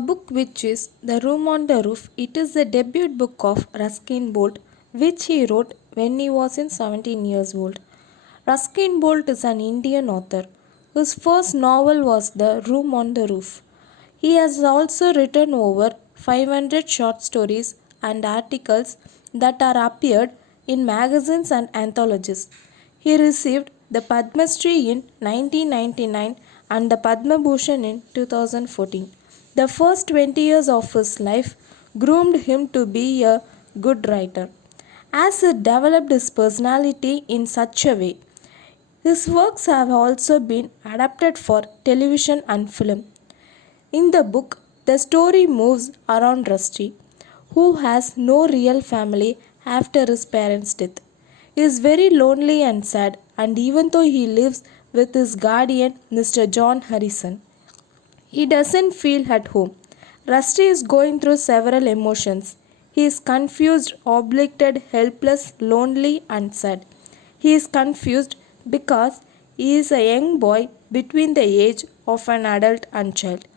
A book which is The Room on the Roof. It is the debut book of Ruskin Bolt, which he wrote when he was in 17 years old. Ruskin Bolt is an Indian author whose first novel was The Room on the Roof. He has also written over 500 short stories and articles that are appeared in magazines and anthologies. He received the Padma Shri in 1999 and the Padma Bhushan in 2014. The first 20 years of his life groomed him to be a good writer, as it developed his personality in such a way. His works have also been adapted for television and film. In the book, the story moves around Rusty, who has no real family after his parents' death. He is very lonely and sad, and even though he lives with his guardian, Mr. John Harrison, he doesn't feel at home. Rusty is going through several emotions. He is confused, obligated, helpless, lonely, and sad. He is confused because he is a young boy between the age of an adult and child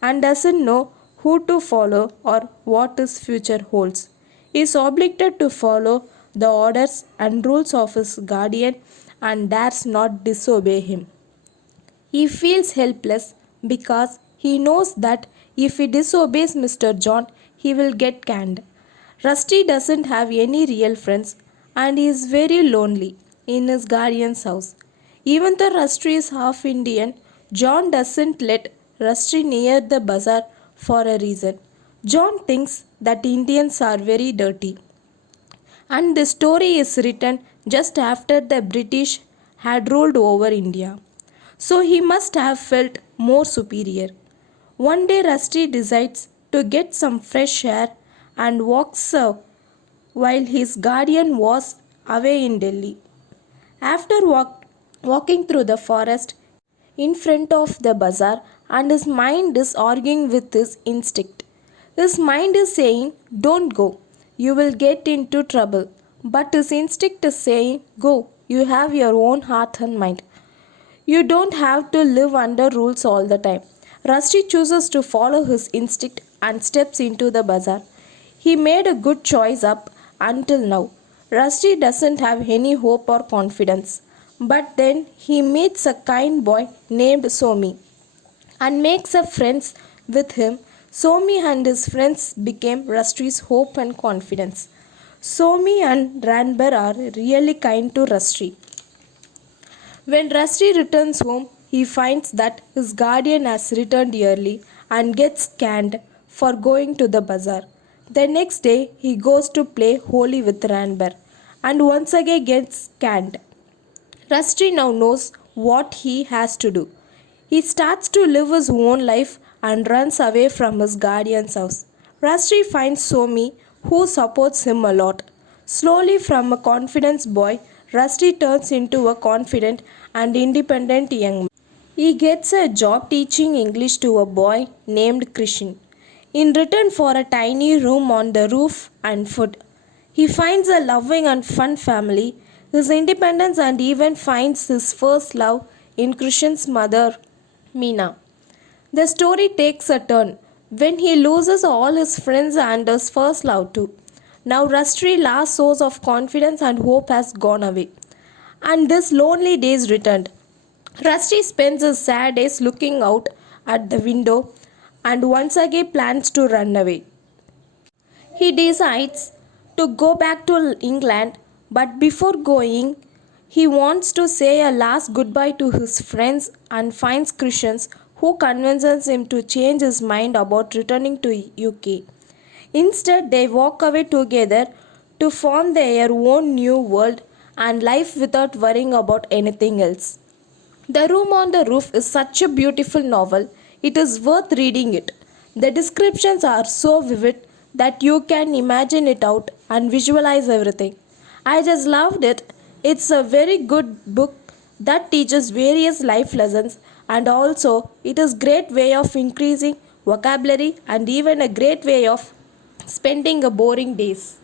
and doesn't know who to follow or what his future holds. He is obligated to follow the orders and rules of his guardian and dares not disobey him. He feels helpless because he knows that if he disobeys Mr. John, he will get canned. Rusty doesn't have any real friends and he is very lonely in his guardian's house. Even though Rusty is half Indian, John doesn't let Rusty near the bazaar for a reason. John thinks that Indians are very dirty. And the story is written just after the British had ruled over India. So he must have felt more superior. One day Rusty decides to get some fresh air and walks while his guardian was away in Delhi. After walking through the forest in front of the bazaar, and his mind is arguing with his instinct. His mind is saying, "Don't go, you will get into trouble." But his instinct is saying, "Go, you have your own heart and mind. You don't have to live under rules all the time." Rusty chooses to follow his instinct and steps into the bazaar. He made a good choice up until now. Rusty doesn't have any hope or confidence. But then he meets a kind boy named Somi and makes a friends with him. Somi and his friends became Rusty's hope and confidence. Somi and Ranber are really kind to Rusty. When Rusty returns home, he finds that his guardian has returned early and gets canned for going to the bazaar. The next day, he goes to play Holi with Ranber and once again gets canned. Rusty now knows what he has to do. He starts to live his own life and runs away from his guardian's house. Rusty finds Somi, who supports him a lot. Slowly, from a confident boy, Rusty turns into a confident and independent young man. He gets a job teaching English to a boy named Krishan, in return for a tiny room on the roof and food. He finds a loving and fun family, his independence, and even finds his first love in Krishan's mother, Meena. The story takes a turn when he loses all his friends and his first love too. Now Rusty's last source of confidence and hope has gone away, and this lonely days returned. Rusty spends his sad days looking out at the window and once again plans to run away. He decides to go back to England, but before going, he wants to say a last goodbye to his friends and finds Christians who convinces him to change his mind about returning to UK. Instead, they walk away together to form their own new world and life without worrying about anything else. The Room on the Roof is such a beautiful novel. It is worth reading it. The descriptions are so vivid that you can imagine it out and visualize everything. I just loved it. It's a very good book that teaches various life lessons, and also it is great way of increasing vocabulary and even a great way of spending a boring days.